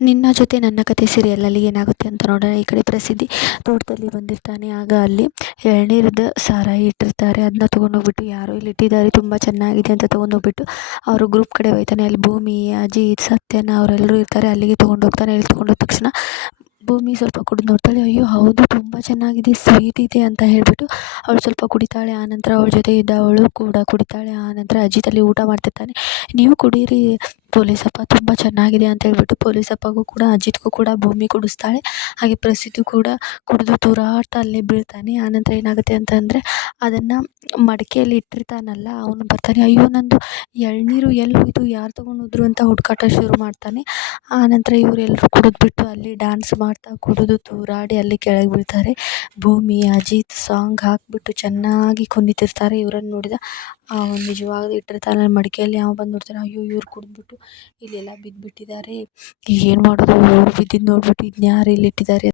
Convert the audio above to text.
ನಿನ್ನ ಜೊತೆ ನನ್ನ ಕತೆ ಸೀರಿಯಲಲ್ಲಿ ಏನಾಗುತ್ತೆ ಅಂತ ನೋಡೋಣ. ಈ ಕಡೆ ಪ್ರಸಿದ್ಧಿ ತೋಟದಲ್ಲಿ ಬಂದಿರ್ತಾನೆ. ಆಗ ಅಲ್ಲಿ ಎಳ್ನೀರದ ಸಾರಾಯಿ ಇಟ್ಟಿರ್ತಾರೆ. ಅದನ್ನ ತೊಗೊಂಡೋಗ್ಬಿಟ್ಟು ಯಾರೋ ಇಲ್ಲಿ ಇಟ್ಟಿದ್ದಾರೆ, ತುಂಬ ಚೆನ್ನಾಗಿದೆ ಅಂತ ತೊಗೊಂಡೋಗ್ಬಿಟ್ಟು ಅವರು ಗ್ರೂಪ್ ಕಡೆ ಹೋಗ್ತಾನೆ. ಅಲ್ಲಿ ಭೂಮಿ, ಅಜಿತ್, ಸತ್ಯನ ಅವರೆಲ್ಲರೂ ಇರ್ತಾರೆ. ಅಲ್ಲಿಗೆ ತೊಗೊಂಡೋಗ್ತಾನೆ. ಅಲ್ಲಿ ತೊಗೊಂಡೋದ ತಕ್ಷಣ ಭೂಮಿ ಸ್ವಲ್ಪ ಕುಡಿದು ನೋಡ್ತಾಳೆ. ಅಯ್ಯೋ ಹೌದು, ತುಂಬ ಚೆನ್ನಾಗಿದೆ, ಸ್ವೀಟ್ ಇದೆ ಅಂತ ಹೇಳಿಬಿಟ್ಟು ಅವಳು ಸ್ವಲ್ಪ ಕುಡಿತಾಳೆ. ಆನಂತರ ಅವಳ ಜೊತೆ ಇದ್ದ ಅವಳು ಕೂಡ ಕುಡಿತಾಳೆ. ಆನಂತರ ಅಜಿತ್ ಅಲ್ಲಿ ಊಟ ಮಾಡ್ತಿರ್ತಾನೆ. ನೀವು ಕುಡೀರಿ ಪೊಲೀಸಪ್ಪ, ತುಂಬ ಚೆನ್ನಾಗಿದೆ ಅಂತ ಹೇಳ್ಬಿಟ್ಟು ಪೊಲೀಸಪ್ಪಗೂ ಕೂಡ ಅಜಿತ್ಗೂ ಕೂಡ ಭೂಮಿ ಕುಡಿಸ್ತಾಳೆ. ಹಾಗೆ ಪ್ರಸಿದ್ಧಿ ಕೂಡ ಕುಡಿದು ತೂರಾಡ್ತಾ ಅಲ್ಲೇ ಬೀಳ್ತಾನೆ. ಆನಂತರ ಏನಾಗುತ್ತೆ ಅಂತಂದರೆ ಅದನ್ನು ಮಡಿಕೆಯಲ್ಲಿ ಇಟ್ಟಿರ್ತಾನಲ್ಲ, ಅವನು ಬರ್ತಾನೆ. ಅಯ್ಯೋ ನಂದು ಎಳ್ನೀರು ಎಲ್ಲಿ ಹೋಯಿತು, ಯಾರು ತೊಗೊಂಡೋದ್ರು ಅಂತ ಹುಡುಕಾಟ ಶುರು ಮಾಡ್ತಾನೆ. ಆನಂತರ ಇವರೆಲ್ಲರೂ ಕುಡಿದ್ಬಿಟ್ಟು ಅಲ್ಲಿ ಡ್ಯಾನ್ಸ್ ಮಾಡ್ತಾ ಕುಡಿದು ತೂರಾಡಿ ಅಲ್ಲಿ ಕೆಳಗೆ ಬೀಳ್ತಾರೆ. ಭೂಮಿ, ಅಜಿತ್ ಸಾಂಗ್ ಹಾಕಿಬಿಟ್ಟು ಚೆನ್ನಾಗಿ ಕುಣಿತಿರ್ತಾರೆ. ಇವರನ್ನು ನೋಡಿದ ನಿಜವಾಗ್ಲೂ ಇಟ್ಟಿರ್ತಾನೆ ಮಡಿಕೆಯಲ್ಲಿ. ಅವ ಬಂದು ನೋಡ್ತಾನೆ. ಅಯ್ಯೋ ಇವ್ರು ಕುಡಿದ್ಬಿಟ್ಟು ಇಲ್ಲೆಲ್ಲ ಬಿದ್ದುಬಿಟ್ಟಿದ್ದಾರೆ, ಏನು ಮಾಡೋದು, ಇವ್ರು ಬಿದ್ದಿದ್ದು ನೋಡ್ಬಿಟ್ಟು ಇದನ್ನ ಯಾರು ಇಲ್ಲಿ ಇಟ್ಟಿದ್ದಾರೆ